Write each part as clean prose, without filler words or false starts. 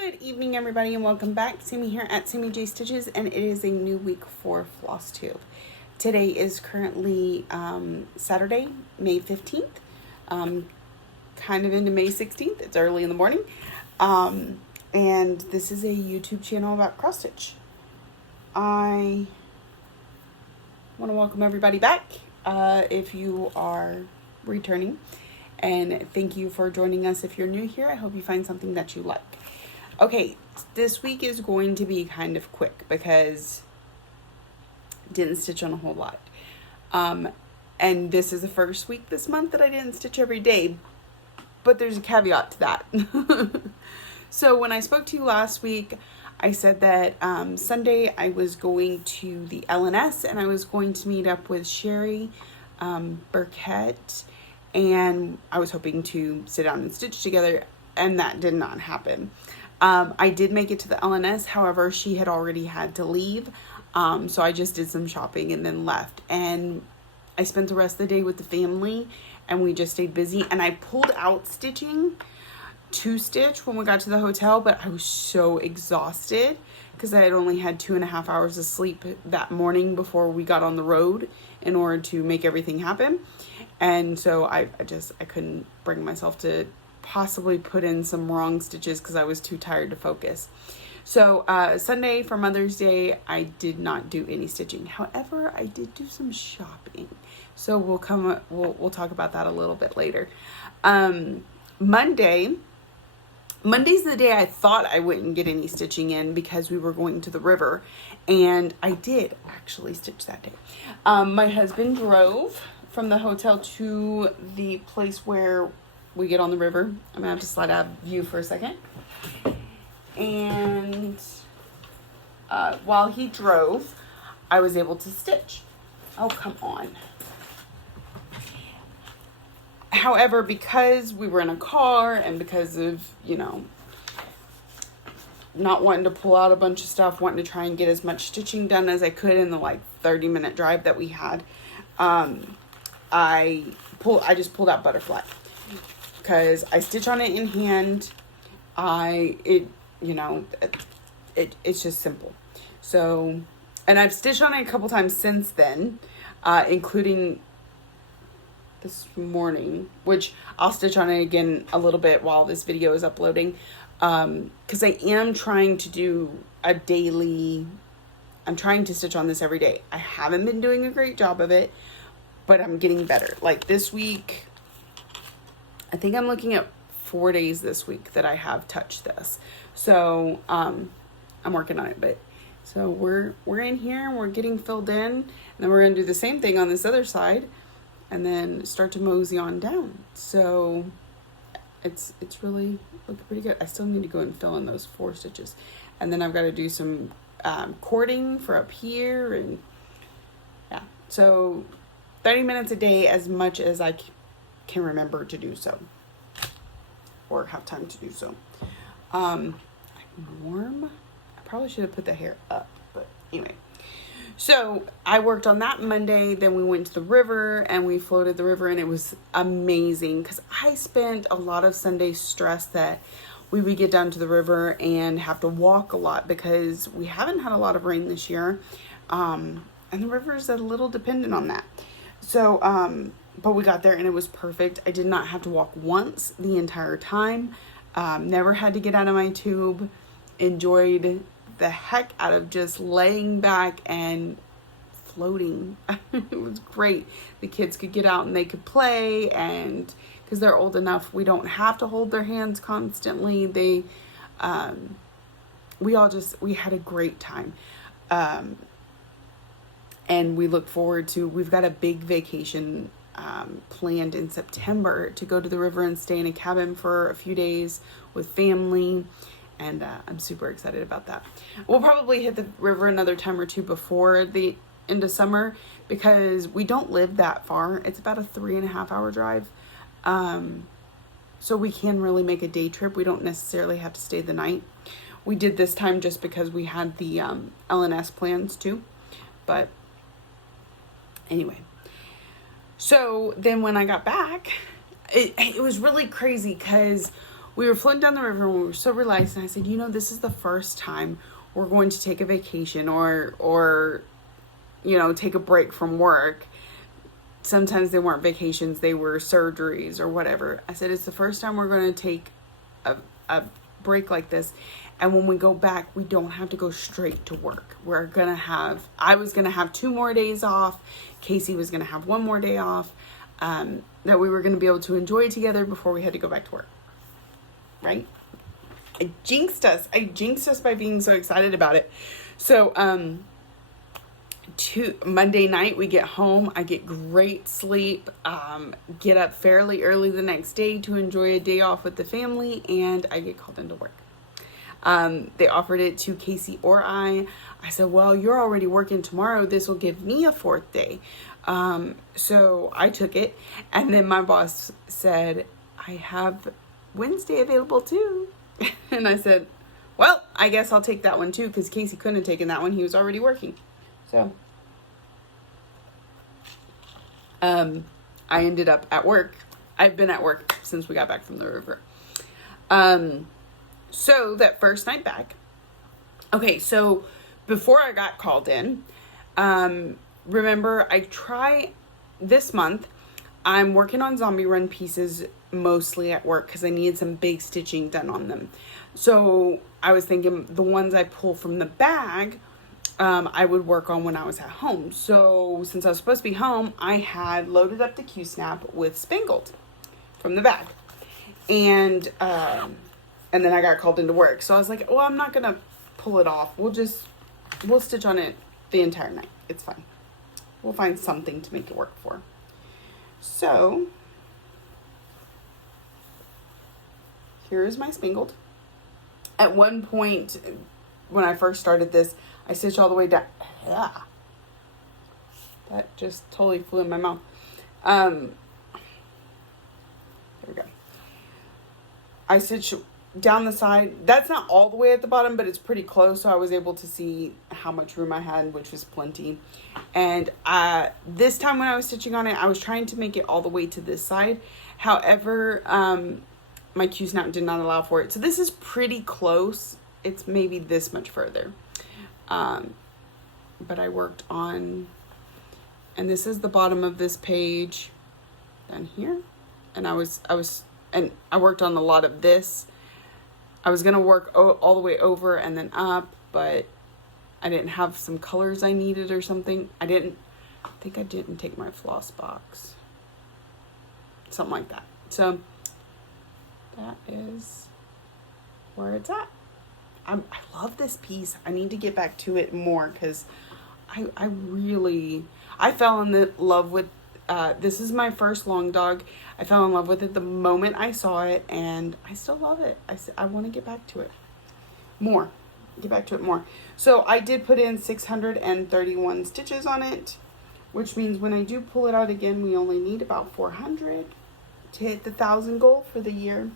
Good evening, everybody, and welcome back. Sammy here at Sammy J Stitches, and it is a new week for FlossTube. Today is currently Saturday, May 15th, kind of into May 16th. It's early in the morning, and this is a YouTube channel about cross stitch. I want to welcome everybody back if you are returning, and thank you for joining us. If you're new here, I hope you find something that you like. Okay, this week is going to be kind of quick because didn't stitch on a whole lot. And this is the first week this month that I didn't stitch every day, but there's a caveat to that. So when I spoke to you last week, I said that Sunday I was going to the LNS and I was going to meet up with Sherry Burkett, and I was hoping to sit down and stitch together, and that did not happen. I did make it to the LNS. However, she had already had to leave. So I just did some shopping and then left. And I spent the rest of the day with the family and we just stayed busy. And I pulled out stitching to stitch when we got to the hotel, but I was so exhausted because I had only had 2.5 hours of sleep that morning before we got on the road in order to make everything happen. And so I couldn't bring myself to possibly put in some wrong stitches because I was too tired to focus. So Sunday for Mother's Day, I did not do any stitching. However, I did do some shopping. So we'll talk about that a little bit later. Monday's the day I thought I wouldn't get any stitching in because we were going to the river, and I did actually stitch that day. My husband drove from the hotel to the place where we get on the river. I'm gonna have to slide out of view for a second. And while he drove, I was able to stitch. Oh, come on. However, because we were in a car and because of, not wanting to pull out a bunch of stuff, wanting to try and get as much stitching done as I could in the 30-minute drive that we had, I just pulled out butterfly. Because I stitch on it in hand. It's just simple. So, and I've stitched on it a couple times since then, including this morning, which I'll stitch on it again a little bit while this video is uploading. Because I am trying to do I'm trying to stitch on this every day. I haven't been doing a great job of it, but I'm getting better. Like this week, I think I'm looking at 4 days this week that I have touched this. So, I'm working on it, but so we're in here and we're getting filled in, and then we're going to do the same thing on this other side and then start to mosey on down. So it's really looking pretty good. I still need to go and fill in those 4 stitches. And then I've got to do some cording for up here, and yeah. So 30 minutes a day, as much as I can remember to do so or have time to do so. I'm warm. I probably should have put the hair up, but anyway. So I worked on that Monday. Then we went to the river and we floated the river, and it was amazing because I spent a lot of Sunday stressed that we would get down to the river and have to walk a lot because we haven't had a lot of rain this year, and the river is a little dependent on that. So but we got there and it was perfect. I did not have to walk once the entire time. Never had to get out of my tube. Enjoyed the heck out of just laying back and floating. It was great. The kids could get out and they could play, and because they're old enough, we don't have to hold their hands constantly. We had a great time. And we look forward to, we've got a big vacation planned in September to go to the river and stay in a cabin for a few days with family, and I'm super excited about that. We'll probably hit the river another time or two before the end of summer because we don't live that far. It's about a 3.5 hour drive, so we can really make a day trip. We don't necessarily have to stay the night. We did this time just because we had the LNS plans too, but anyway. So then when I got back, it was really crazy because we were floating down the river and we were so relaxed. And I said, you know, this is the first time we're going to take a vacation or, you know, take a break from work. Sometimes they weren't vacations, they were surgeries or whatever. I said, it's the first time we're going to take a break like this. And when we go back, we don't have to go straight to work. I was going to have 2 more days off. Casey was going to have 1 more day off, that we were going to be able to enjoy together before we had to go back to work. Right? I jinxed us by being so excited about it. So, Monday night we get home. I get great sleep, get up fairly early the next day to enjoy a day off with the family, and I get called into work. They offered it to Casey or I. I said, well, you're already working tomorrow. This will give me a 4th day. So I took it, and then my boss said, I have Wednesday available too. And I said, well, I guess I'll take that one too, because Casey couldn't have taken that one. He was already working. So I ended up at work. I've been at work since we got back from the river. So that first night back. Okay, so before I got called in, remember this month, I'm working on zombie run pieces mostly at work because I needed some big stitching done on them. So I was thinking the ones I pull from the bag, I would work on when I was at home. So since I was supposed to be home, I had loaded up the Q-snap with Spangled from the bag. And then I got called into work. So I was like, well, I'm not going to pull it off. We'll stitch on it the entire night. It's fine. We'll find something to make it work for. So here is my Spangled. At one point, when I first started this, I stitched all the way down. That just totally flew in my mouth. There we go. I stitched down the side. That's not all the way at the bottom, but it's pretty close. So I was able to see how much room I had, which was plenty. And this time when I was stitching on it, I was trying to make it all the way to this side. However, my Q-snap did not allow for it. So this is pretty close. It's maybe this much further. But I worked on, and this is the bottom of this page down here. And I worked on a lot of this. I was going to work all the way over and then up, but I didn't have some colors I needed or something. I think I didn't take my floss box. Something like that. So that is where it's at. I love this piece. I need to get back to it more because I fell in love with, this is my first long dog. I fell in love with it the moment I saw it, and I still love it. I want to get back to it more. So I did put in 631 stitches on it, which means when I do pull it out again, we only need about 400 to hit the 1,000 goal for the year.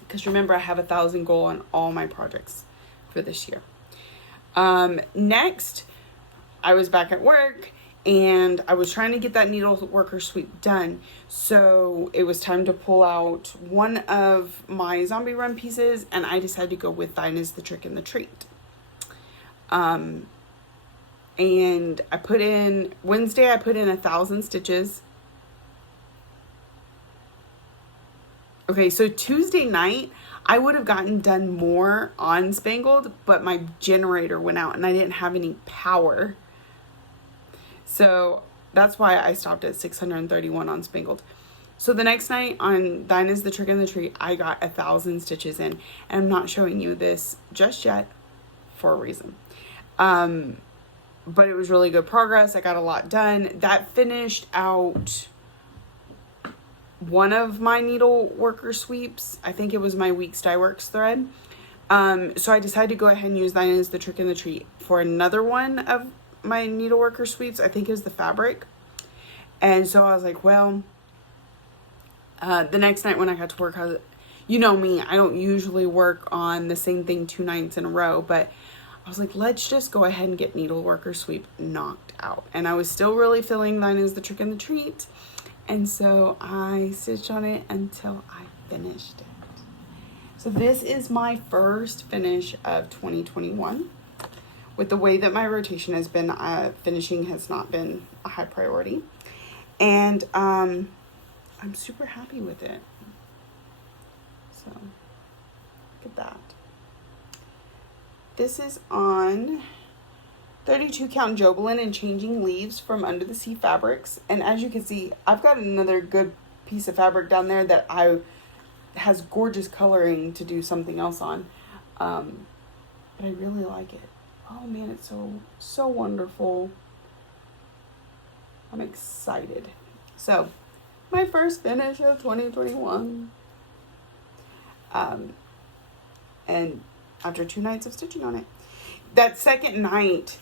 Because remember, I have 1,000 goal on all my projects for this year. Next, I was back at work and I was trying to get that needle worker sweep done. So it was time to pull out one of my zombie run pieces, and I decided to go with Thine is the Trick and the Treat. And Wednesday I put in 1,000 stitches. Okay, so Tuesday night, I would have gotten done more on Spangled, but my generator went out and I didn't have any power. So that's why I stopped at 631 on Spangled. So the next night on Thine is the Trick and the Treat, I got 1,000 stitches in. And I'm not showing you this just yet for a reason. But it was really good progress. I got a lot done. That finished out one of my needle worker sweeps. I think it was my Weeks Dye Works thread. So I decided to go ahead and use Thine is the Trick and the Treat for another one of my needle worker sweeps. I think it was the fabric. And so I was like, well, the next night when I got to work, you know me, I don't usually work on the same thing 2 nights in a row, but I was like, let's just go ahead and get needle worker sweep knocked out. And I was still really feeling Thine is the Trick and the Treat. And so I stitched on it until I finished it. So this is my first finish of 2021. With the way that my rotation has been, finishing has not been a high priority. And I'm super happy with it. So, look at that. This is on 32 count Jobelan and Changing Leaves from Under the Sea Fabrics. And as you can see, I've got another good piece of fabric down there that has gorgeous coloring to do something else on. But I really like it. Oh man, it's so wonderful. I'm excited. So, my first finish of 2021. And after 2 nights of stitching on it. That second night,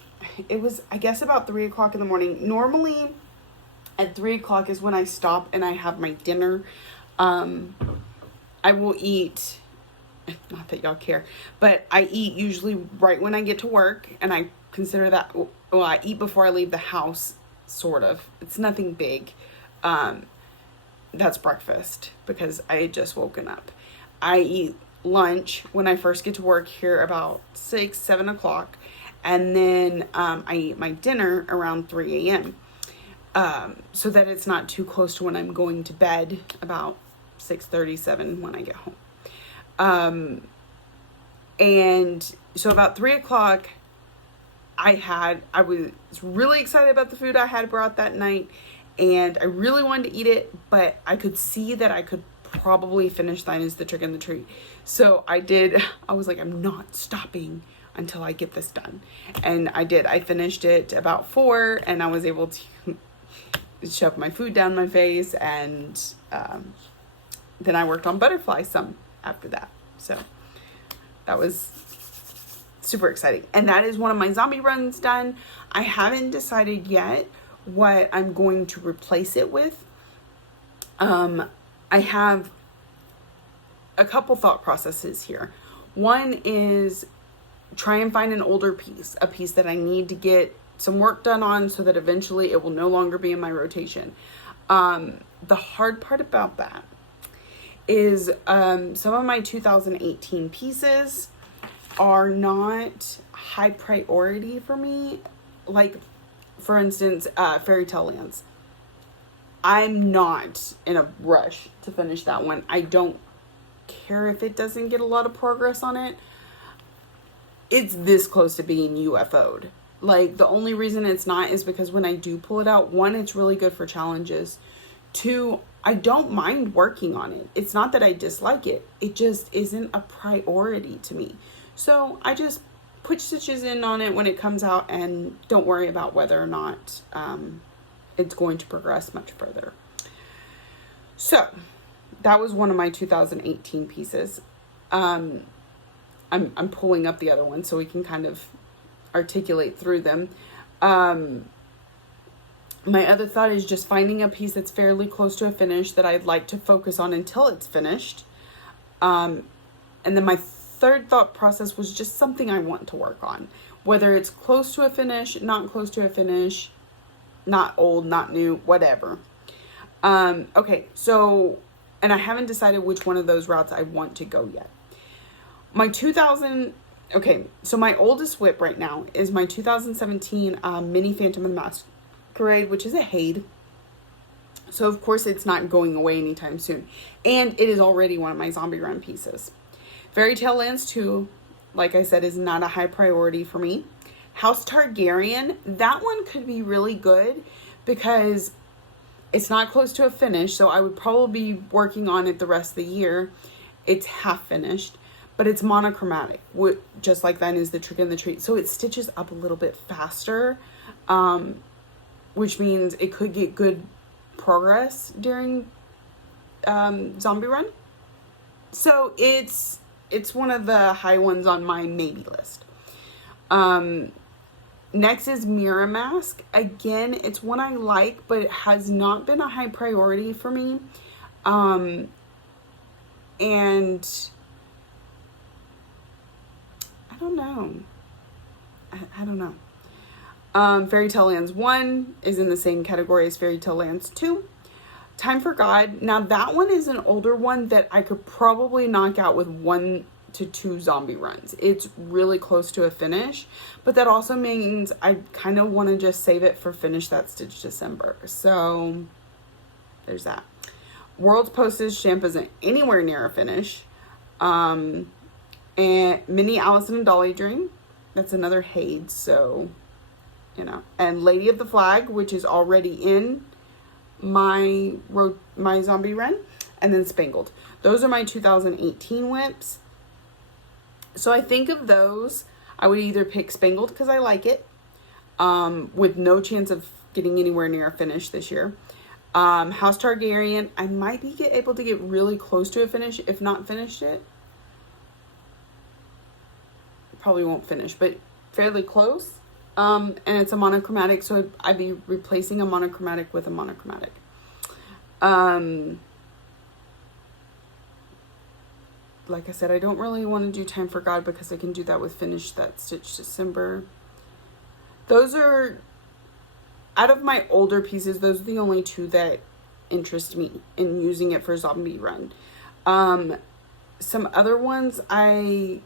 it was, I guess, about 3 o'clock in the morning. Normally, at 3 o'clock is when I stop and I have my dinner. I will eat, not that y'all care, but I eat usually right when I get to work, and I consider that, well, I eat before I leave the house, sort of. It's nothing big. That's breakfast, because I had just woken up. I eat lunch when I first get to work here about 6, 7 o'clock, and then I eat my dinner around 3 a.m. So that it's not too close to when I'm going to bed, about 6:37 when I get home. And so about 3 o'clock, I was really excited about the food I had brought that night, and I really wanted to eat it, but I could see that I could probably finish Thine is the Trick and the Treat. So I was like, I'm not stopping until I get this done. And I did. I finished it about 4, and I was able to shove my food down my face, and then I worked on Butterfly some after that. So that was super exciting. And that is one of my zombie runs done. I haven't decided yet what I'm going to replace it with. I have a couple thought processes here. One is try and find an older piece, a piece that I need to get some work done on so that eventually it will no longer be in my rotation. The hard part about that is some of my 2018 pieces are not high priority for me. Like, for instance, Fairy Tale Lands. I'm not in a rush to finish that one. I don't care if it doesn't get a lot of progress on it. It's this close to being UFO'd. Like, the only reason it's not is because when I do pull it out, 1, it's really good for challenges. 2, I don't mind working on it. It's not that I dislike it. It just isn't a priority to me. So I just put stitches in on it when it comes out and don't worry about whether or not it's going to progress much further. So that was one of my 2018 pieces. I'm pulling up the other one so we can kind of articulate through them. My other thought is just finding a piece that's fairly close to a finish that I'd like to focus on until it's finished. And then my third thought process was just something I want to work on, whether it's close to a finish, not close to a finish, not old, not new, whatever. Okay, so, and I haven't decided which one of those routes I want to go yet. So my oldest whip right now is my 2017 Mini Phantom of the Masquerade, which is a Haid. So of course it's not going away anytime soon. And it is already one of my zombie run pieces. Fairy Tale Lands 2, like I said, is not a high priority for me. House Targaryen, that one could be really good because it's not close to a finish, so I would probably be working on it the rest of the year. It's half finished, but it's monochromatic, just like Thine is the Trick and the Treat. So it stitches up a little bit faster, which means it could get good progress during zombie run. So it's one of the high ones on my maybe list. Next is Mirror Mask. Again, it's one I like, but it has not been a high priority for me. And I don't know. I don't know. Fairy Tale Lands 1 is in the same category as Fairy Tale Lands 2. Time for God. Now that one is an older one that I could probably knock out with 1 to 2 zombie runs. It's really close to a finish, but that also means I kind of want to just save it for finish that Stitch December. So there's that. World's Postage Stamp isn't anywhere near a finish. And Mini Allison and Dolly Dream, that's another Hades, so you know. And Lady of the Flag, which is already in my zombie run, and then Spangled. Those are my 2018 whips. So I think of those, I would either pick Spangled because I like it, with no chance of getting anywhere near a finish this year. House Targaryen, I might be able to get really close to a finish, if not finished it. Probably won't finish, but fairly close. And it's a monochromatic, so I'd be replacing a monochromatic with a monochromatic. Like I said, I don't really want to do Time for God because I can do that with finish that Stitch December. Those are, out of my older pieces, those are the only 2 that interest me in using it for zombie run. Some other ones I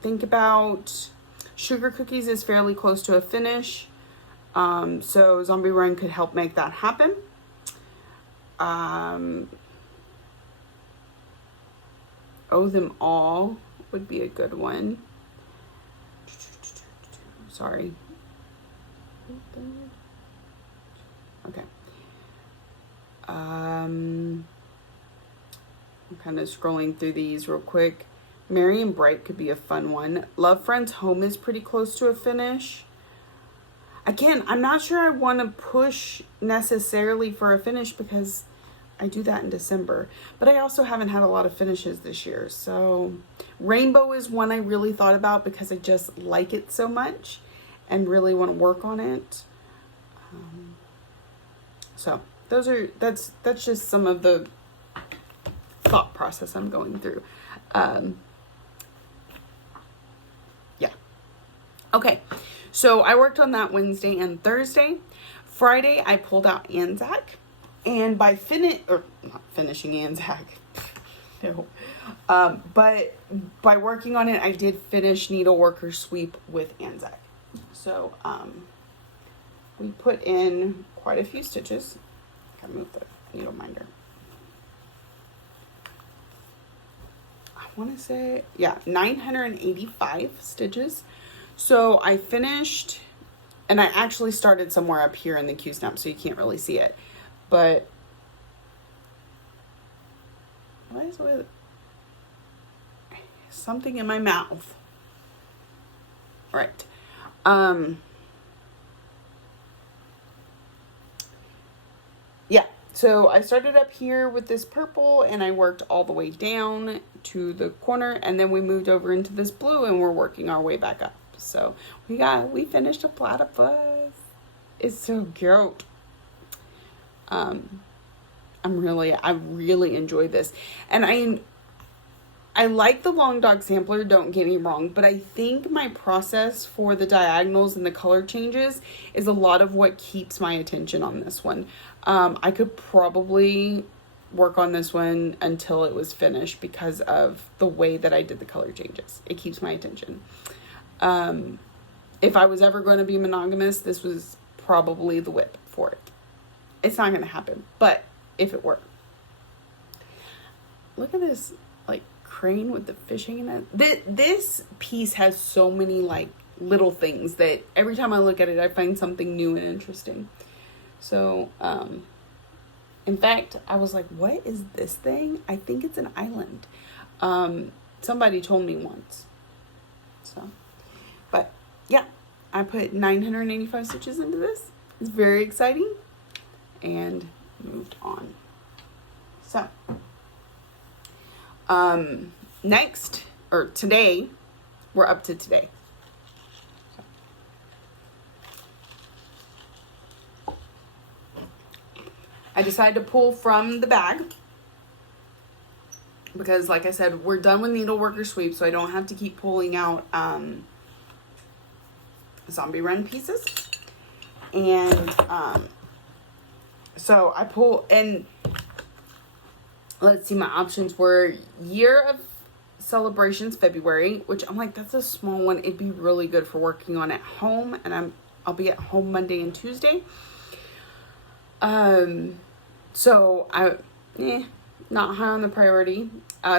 think about, Sugar Cookies is fairly close to a finish. So zombie run could help make that happen. Oh Them All would be a good one. Sorry. Okay. I'm kind of scrolling through these real quick. Merry and Bright could be a fun one. Love Friends Home is pretty close to a finish. Again, I'm not sure I want to push necessarily for a finish because I do that in December. But I also haven't had a lot of finishes this year. So Rainbow is one I really thought about because I just like it so much and really want to work on it. So that's just some of the thought process I'm going through. Yeah. Okay. So I worked on that Wednesday and Thursday. Friday, I pulled out Anzac. And by not finishing Anzac, no. But by working on it, I did finish Needleworker Sweep with Anzac. So, we put in quite a few stitches. Gotta move the needle minder. I want to say, 985 stitches. So I finished, and I actually started somewhere up here in the Q-snap, so you can't really see it. But what is with something in my mouth? All right. Yeah. So I started up here with this purple, and I worked all the way down to the corner, and then we moved over into this blue, and we're working our way back up. So we finished a platypus. It's so cute. I really enjoy this. And I like the Long Dog Sampler, don't get me wrong, but I think my process for the diagonals and the color changes is a lot of what keeps my attention on this one. I could probably work on this one until it was finished because of the way that I did the color changes. It keeps my attention. If I was ever going to be monogamous, this was probably the whip for it. It's not going to happen, but if it were. Look at this, like, crane with the fishing in it. This piece has so many, like, little things that every time I look at it, I find something new and interesting. So, in fact, I was like, what is this thing? I think it's an island. Somebody told me once. So, but, yeah. I put 985 stitches into this. It's very exciting. And moved on. So, next, or today, we're up to today. So, I decided to pull from the bag because, like I said, we're done with Needleworker Sweep, so I don't have to keep pulling out zombie run pieces. And so I pull, and let's see, my options were Year of Celebrations February, which I'm like, that's a small one. It'd be really good for working on at home, and I'll be at home Monday and Tuesday. So not high on the priority.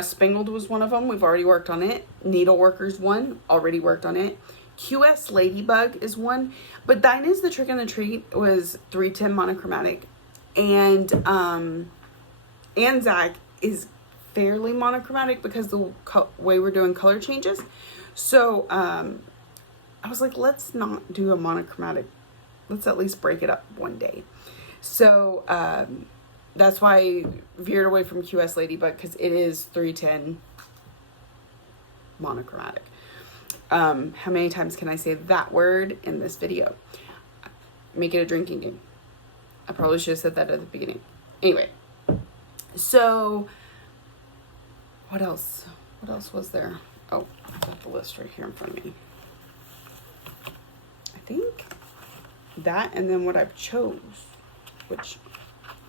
Spangled was one of them. We've already worked on it. Needleworkers one, already worked on it. QS Ladybug is one, but Dinah's The Trick and the Treat was 310 monochromatic, and Anzac is fairly monochromatic because the way we're doing color changes. So I was like, let's not do a monochromatic. Let's at least break it up one day. So that's why I veered away from QS Ladybug, because it is 310 monochromatic. How many times can I say that word in this video? Make it a drinking game. I probably should have said that at the beginning. Anyway, so what else? What else was there? Oh, I've got the list right here in front of me. I think that, and then what I've chose, which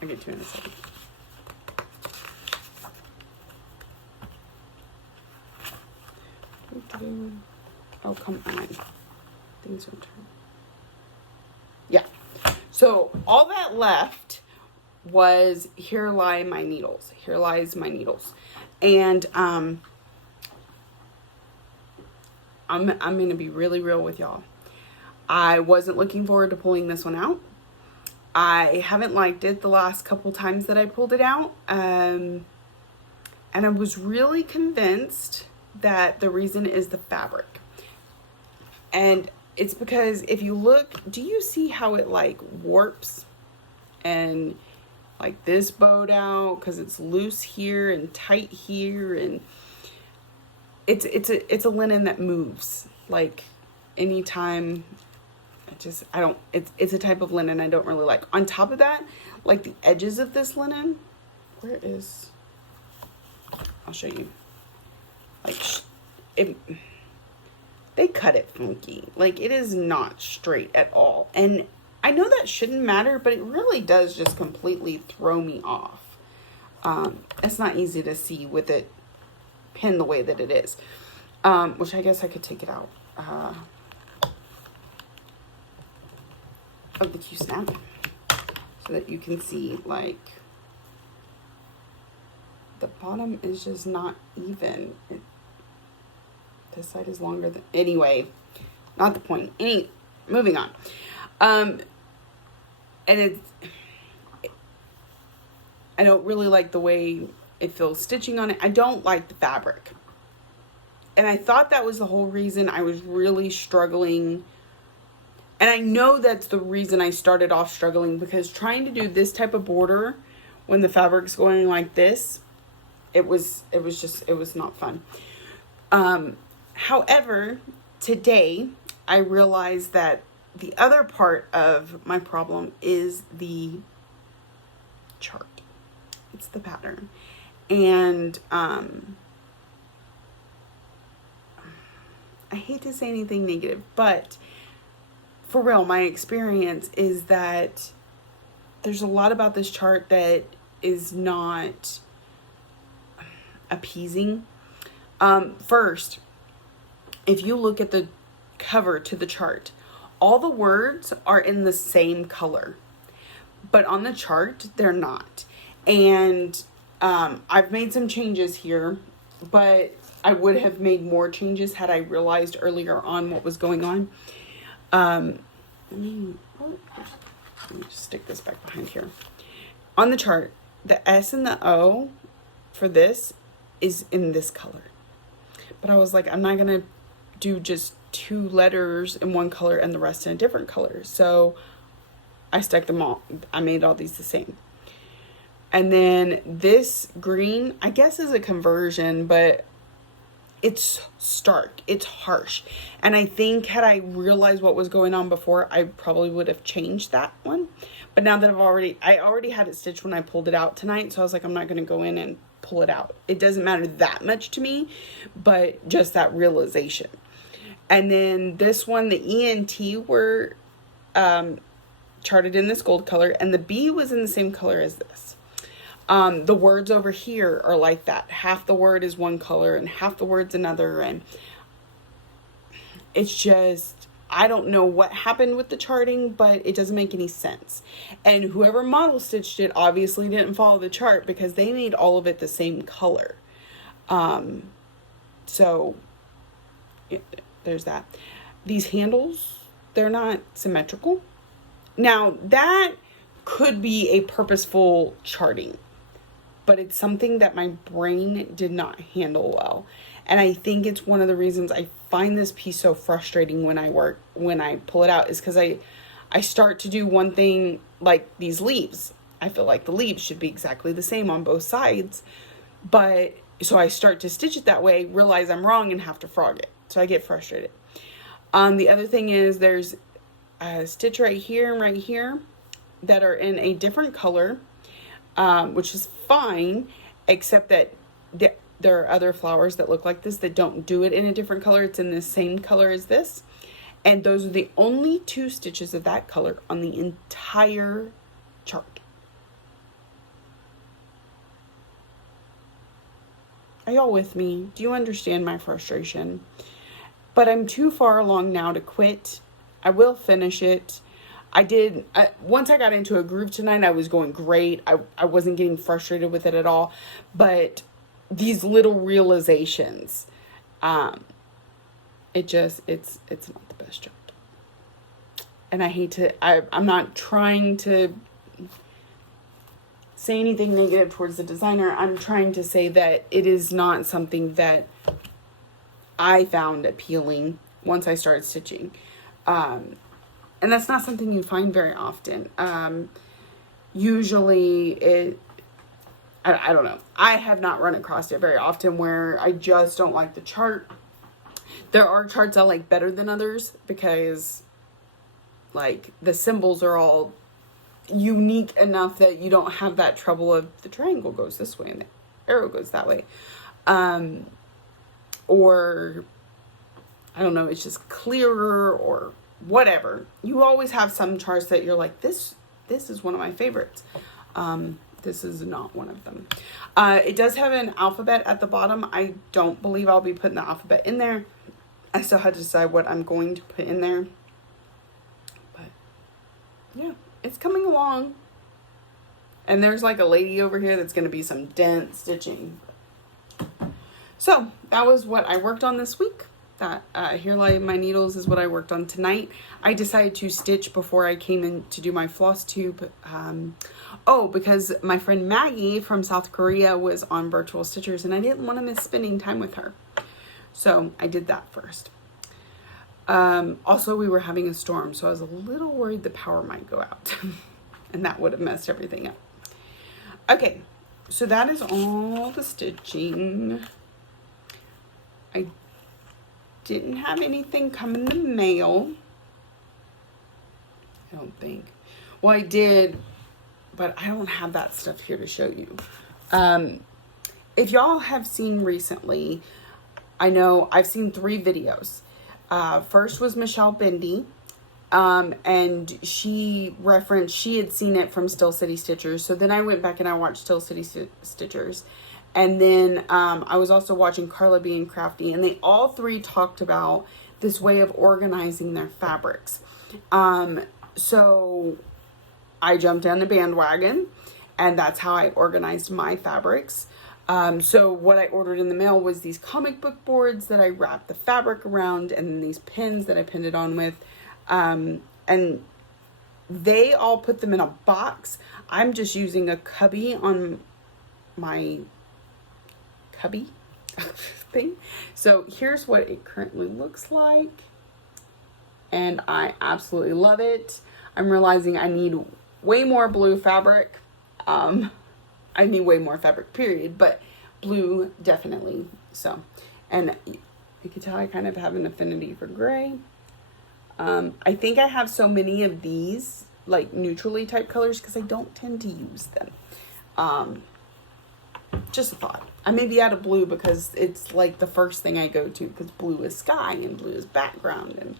I'll get to in a second. Oh, come on. Things don't turn. Yeah. So all that left was Here Lie My Needles. Here Lies My Needles. And I'm going to be really real with y'all. I wasn't looking forward to pulling this one out. I haven't liked it the last couple times that I pulled it out. And I was really convinced that the reason is the fabric. And it's because if you look, do you see how it like warps and like this bowed out because it's loose here and tight here, and it's a linen that moves like anytime. It's a type of linen I don't really like. On top of that, like the edges of this linen, I'll show you. Like they cut it funky. Like it is not straight at all. And I know that shouldn't matter, but it really does just completely throw me off. It's not easy to see with it pinned the way that it is. Which I guess I could take it out of the Q-snap so that you can see, like, the bottom is just not even. This side is longer than, anyway, not the point. Moving on. And I don't really like the way it feels stitching on it. I don't like the fabric. And I thought that was the whole reason I was really struggling. And I know that's the reason I started off struggling, because trying to do this type of border when the fabric's going like this, it was not fun. However, today I realized that the other part of my problem is the chart. It's the pattern. And I hate to say anything negative, but for real, my experience is that there's a lot about this chart that is not appeasing. First, if you look at the cover to the chart, all the words are in the same color, but on the chart, they're not. And I've made some changes here, but I would have made more changes had I realized earlier on what was going on. Let me just stick this back behind here. On the chart, the S and the O for this is in this color. But I was like, I'm not going to do just 2 letters in one color and the rest in a different color. So I stuck them all. I made all these the same. And then this green, I guess, is a conversion, but it's stark. It's harsh. And I think had I realized what was going on before, I probably would have changed that one. But now that I already had it stitched when I pulled it out tonight. So I was like, I'm not going to go in and pull it out. It doesn't matter that much to me, but just that realization. And then this one, the E and T were charted in this gold color, and the B was in the same color as this. The words over here are like that. Half the word is one color and half the word's another. And it's just, I don't know what happened with the charting, but it doesn't make any sense. And whoever model stitched it obviously didn't follow the chart because they made all of it the same color. So yeah, there's that. These handles, they're not symmetrical. Now that could be a purposeful charting, but it's something that my brain did not handle well. And I think it's one of the reasons I find this piece so frustrating when I pull it out, is because I start to do one thing, like these leaves. I feel like the leaves should be exactly the same on both sides. But so I start to stitch it that way, realize I'm wrong, and have to frog it. So I get frustrated. The other thing is there's a stitch right here and right here that are in a different color, which is fine, except that there are other flowers that look like this that don't do it in a different color. It's in the same color as this. And those are the only 2 stitches of that color on the entire chart. Are y'all with me? Do you understand my frustration? But I'm too far along now to quit. I will finish it. Once I got into a groove tonight, I was going great. I wasn't getting frustrated with it at all. But these little realizations, it's not the best job. And I hate to, I'm not trying to say anything negative towards the designer. I'm trying to say that it is not something that I found appealing once I started stitching. And that's not something you find very often. Usually I don't know. I have not run across it very often where I just don't like the chart. There are charts I like better than others because like the symbols are all unique enough that you don't have that trouble of the triangle goes this way and the arrow goes that way. Or I don't know, it's just clearer or whatever. You always have some charts that you're like, this is one of my favorites. This is not one of them. It does have an alphabet at the bottom. I don't believe I'll be putting the alphabet in there. I still have to decide what I'm going to put in there. But yeah, it's coming along. And there's like a lady over here that's going to be some dent stitching. So that was what I worked on this week. That Here Lie My Needles is what I worked on tonight. I decided to stitch before I came in to do my floss tube. Because my friend Maggie from South Korea was on Virtual Stitchers and I didn't want to miss spending time with her. So I did that first. Also, we were having a storm, so I was a little worried the power might go out. And that would have messed everything up. Okay, so that is all the stitching. I didn't have anything come in the mail. I don't think. Well, I did, but I don't have that stuff here to show you. If y'all have seen recently, I know I've seen 3 videos. First was Michelle Bendy. And she referenced, she had seen it from Steel City Stitchers. So then I went back and I watched Steel City Stitchers. And then I was also watching Carla being Crafty, and they all 3 talked about this way of organizing their fabrics. So I jumped on the bandwagon, and that's how I organized my fabrics. So what I ordered in the mail was these comic book boards that I wrapped the fabric around, and then these pins that I pinned it on with. And they all put them in a box. I'm just using a cubby on my cubby thing. So here's what it currently looks like. And I absolutely love it. I'm realizing I need way more blue fabric. I need way more fabric, period. But blue, definitely. So, and you can tell I kind of have an affinity for gray. I think I have so many of these, like neutrally type colors, because I don't tend to use them. Just a thought. I may be out of blue because it's like the first thing I go to, because blue is sky and blue is background. And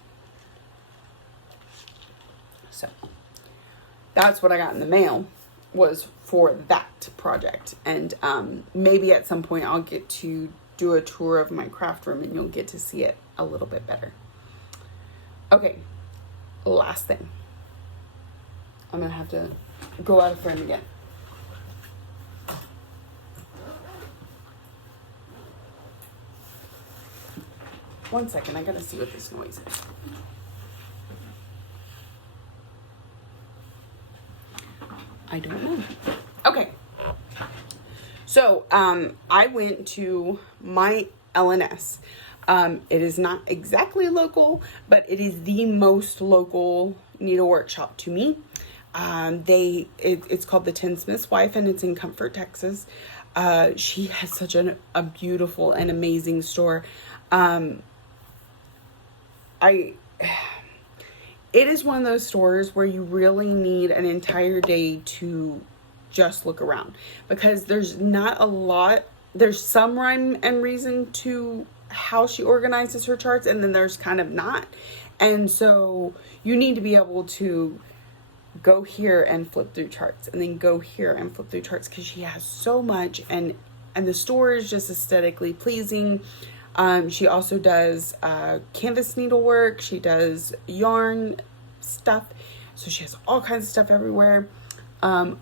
so that's what I got in the mail. was for that project. And maybe at some point I'll get to do a tour of my craft room and you'll get to see it a little bit better. Okay, last thing. I'm gonna have to go out of frame again. One second, I gotta see what this noise is. I don't know. Okay. So, I went to my LNS. It is not exactly local, but it is the most local needle workshop to me. It's called the Tinsmith's Wife, and it's in Comfort, Texas. She has such a beautiful and amazing store. It is one of those stores where you really need an entire day to just look around, because there's not a lot. There's some rhyme and reason to how she organizes her charts, and then there's kind of not. And so you need to be able to go here and flip through charts, and then go here and flip through charts, because she has so much, and the store is just aesthetically pleasing. She also does canvas needlework. She does yarn stuff. So she has all kinds of stuff everywhere.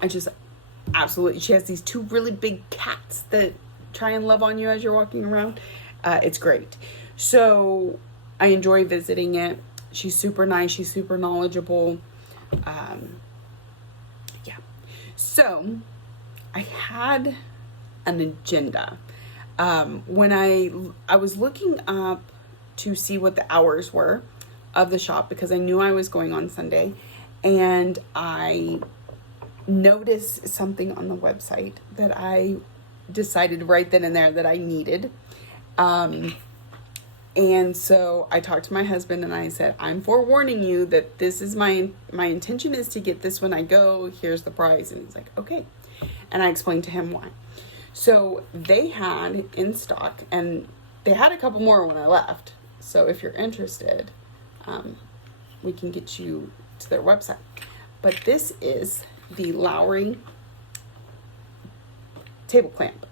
She has these two really big cats that try and love on you as you're walking around. It's great. So I enjoy visiting it. She's super nice. She's super knowledgeable. Yeah. So I had an agenda. When I was looking up to see what the hours were of the shop, because I knew I was going on Sunday, and I noticed something on the website that I decided right then and there that I needed. And so I talked to my husband and I said, I'm forewarning you that this is my intention is to get this when I go. Here's the price. And he's like, okay. And I explained to him why. So they had in stock, and they had a couple more when I left. So if you're interested, we can get you to their website. But this is the Lowry table clamp.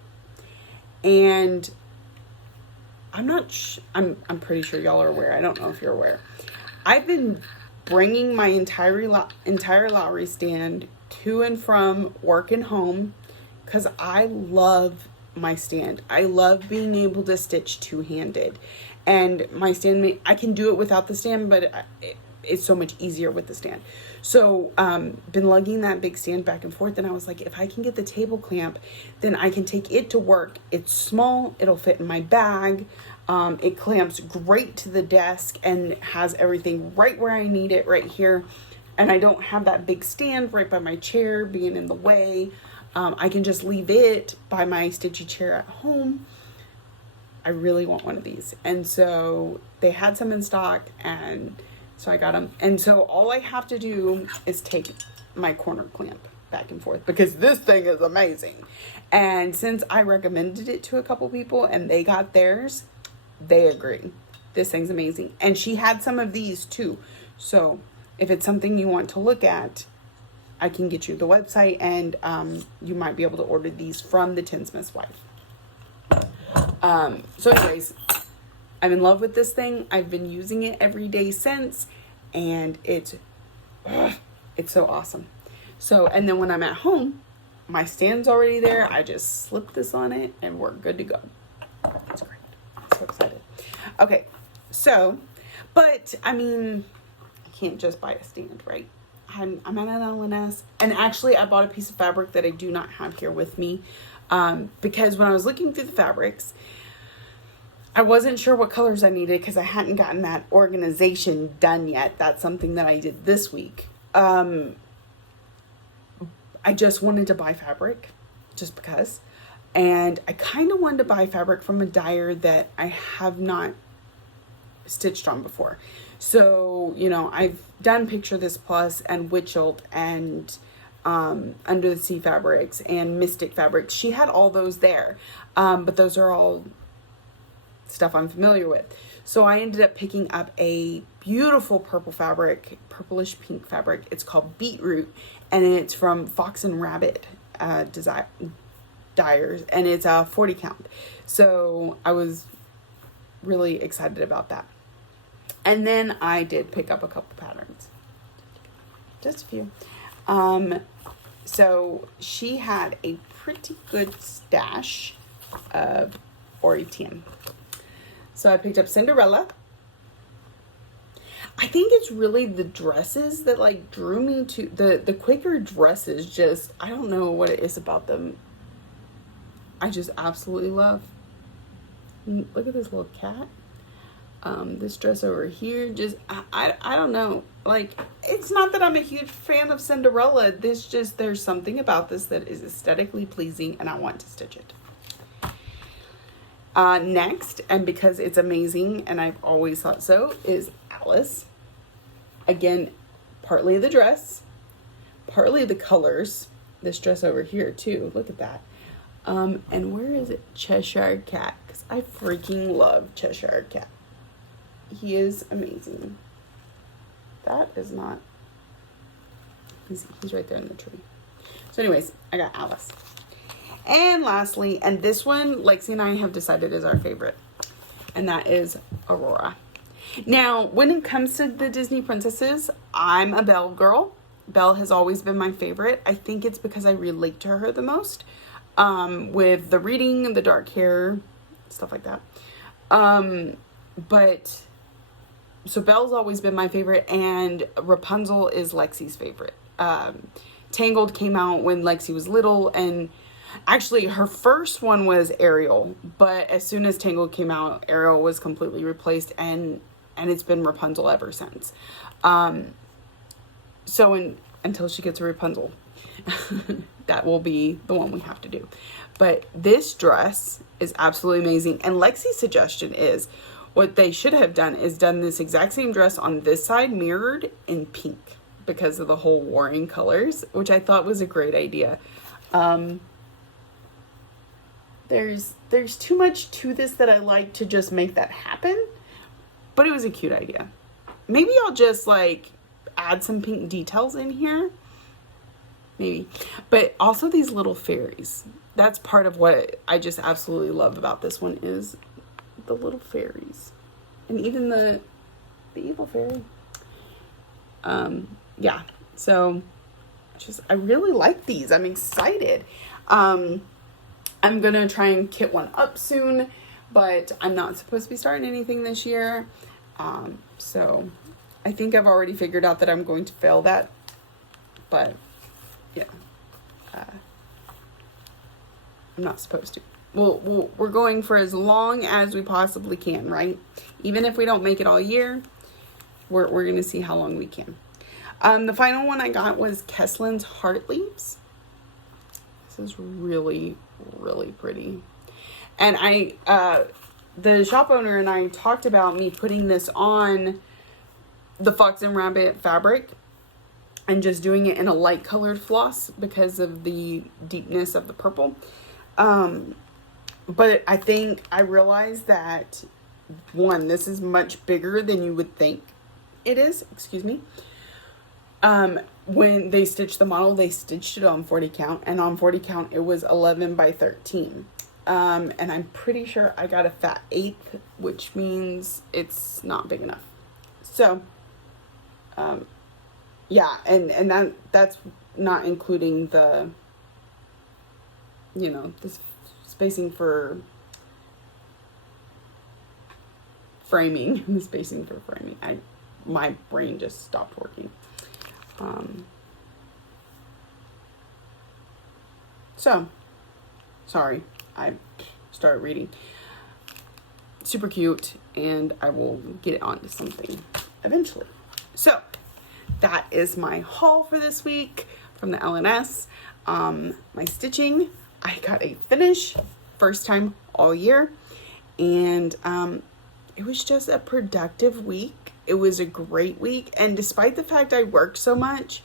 And I'm pretty sure y'all are aware. I don't know if you're aware. I've been bringing my entire Lowry stand to and from work and home, because I love my stand. I love being able to stitch two-handed. And my stand, I can do it without the stand, but it's so much easier with the stand. So, been lugging that big stand back and forth, and I was like, if I can get the table clamp, then I can take it to work. It's small, it'll fit in my bag. It clamps great to the desk and has everything right where I need it, right here. And I don't have that big stand right by my chair being in the way. I can just leave it by my stitchy chair at home. I really want one of these. And so they had some in stock, and so I got them. And so all I have to do is take my corner clamp back and forth, because this thing is amazing. And since I recommended it to a couple people and they got theirs, they agree. This thing's amazing. And she had some of these too. So if it's something you want to look at, I can get you the website, and you might be able to order these from the Tinsmith's Wife. So anyways, I'm in love with this thing. I've been using it every day since, and it's so awesome. So, and then when I'm at home, my stand's already there. I just slip this on it and we're good to go. It's great. I'm so excited. Okay. So, but I mean, I can't just buy a stand, right? I'm at an LNS, and actually I bought a piece of fabric that I do not have here with me, because when I was looking through the fabrics, I wasn't sure what colors I needed, because I hadn't gotten that organization done yet. That's something that I did this week. I just wanted to buy fabric just because, and I kind of wanted to buy fabric from a dyer that I have not stitched on before. So, you know, I've done Picture This Plus and Witchelt and Under the Sea Fabrics and Mystic Fabrics. She had all those there, but those are all stuff I'm familiar with. So I ended up picking up a beautiful purple fabric, purplish pink fabric. It's called Beetroot, and it's from Fox and Rabbit dyers, and it's a 40 count. So I was really excited about that. And then I did pick up a couple patterns, just a few. So she had a pretty good stash of Oritian. So I picked up Cinderella. I think it's really the dresses that like drew me to the Quaker dresses. Just, I don't know what it is about them. I just absolutely love. Look at this little cat. This dress over here, just I don't know, like, it's not that I'm a huge fan of Cinderella, there's something about this that is aesthetically pleasing and I want to stitch it. Next, and because it's amazing and I've always thought so, is Alice. Again, partly the dress, partly the colors. This dress over here too, look at that. And where is it? Cheshire Cat, because I freaking love Cheshire Cat. He is amazing. That is not... He's right there in the tree. So anyways, I got Alice. And lastly, and this one, Lexi and I have decided is our favorite. And that is Aurora. Now, when it comes to the Disney princesses, I'm a Belle girl. Belle has always been my favorite. I think it's because I relate to her the most. With the reading, the dark hair, stuff like that. But... So Belle's always been my favorite, and Rapunzel is Lexi's favorite. Tangled came out when Lexi was little, and actually her first one was Ariel, but as soon as Tangled came out, Ariel was completely replaced, and it's been Rapunzel ever since. Until she gets a Rapunzel, that will be the one we have to do. But this dress is absolutely amazing, and Lexi's suggestion is, what they should have done is done this exact same dress on this side mirrored in pink because of the whole warring colors, which I thought was a great idea. There's too much to this that I like to just make that happen, but it was a cute idea. Maybe I'll just like add some pink details in here. Maybe. But also these little fairies. That's part of what I just absolutely love about this one is the little fairies, and even the evil fairy. Yeah, so I really like these. I'm excited. I'm gonna try and kit one up soon, but I'm not supposed to be starting anything this year. So I think I've already figured out that I'm going to fail that, but yeah, I'm not supposed to. We're going for as long as we possibly can, right? Even if we don't make it all year, we're going to see how long we can. The final one I got was Keslin's Heart Leaves. This is really, really pretty. And the shop owner and I talked about me putting this on the Fox and Rabbit fabric and just doing it in a light colored floss because of the deepness of the purple. But I think I realized that, one, this is much bigger than you would think it is. Excuse me. When they stitched the model, they stitched it on 40 count. And on 40 count, it was 11 by 13. And I'm pretty sure I got a fat 1/8, which means it's not big enough. So, yeah. And that's not including the, this spacing for framing. The spacing for framing. My brain just stopped working. So, sorry, I started reading. Super cute, and I will get it onto something eventually. So, that is my haul for this week from the LNS. My stitching, I got a finish, first time all year, and it was just a productive week. It was a great week, and despite the fact I worked so much,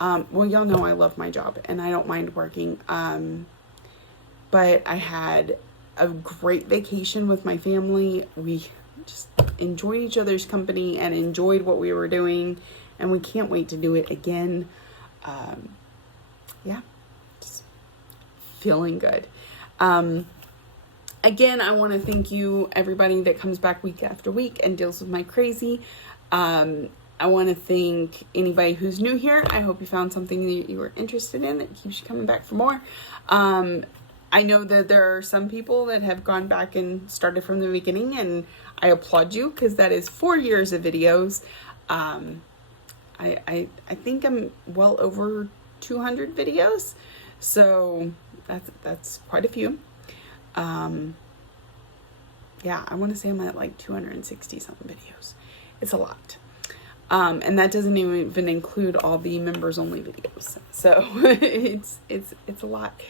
well, y'all know I love my job, and I don't mind working, but I had a great vacation with my family. We just enjoyed each other's company and enjoyed what we were doing, and we can't wait to do it again. Yeah, just feeling good. Again, I want to thank you, everybody that comes back week after week and deals with my crazy. I want to thank anybody who's new here. I hope you found something that you were interested in that keeps you coming back for more. I know that there are some people that have gone back and started from the beginning, and I applaud you, because that is 4 years of videos. I think I'm well over 200 videos, so that's quite a few. Yeah, I want to say I'm at like 260 something videos. It's a lot. And that doesn't even include all the members only videos. So it's a lot.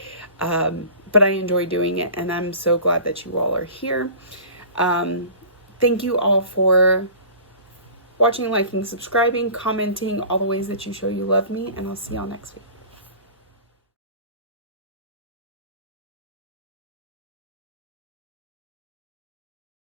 But I enjoy doing it, and I'm so glad that you all are here. Thank you all for watching, liking, subscribing, commenting, all the ways that you show you love me, and I'll see y'all next week.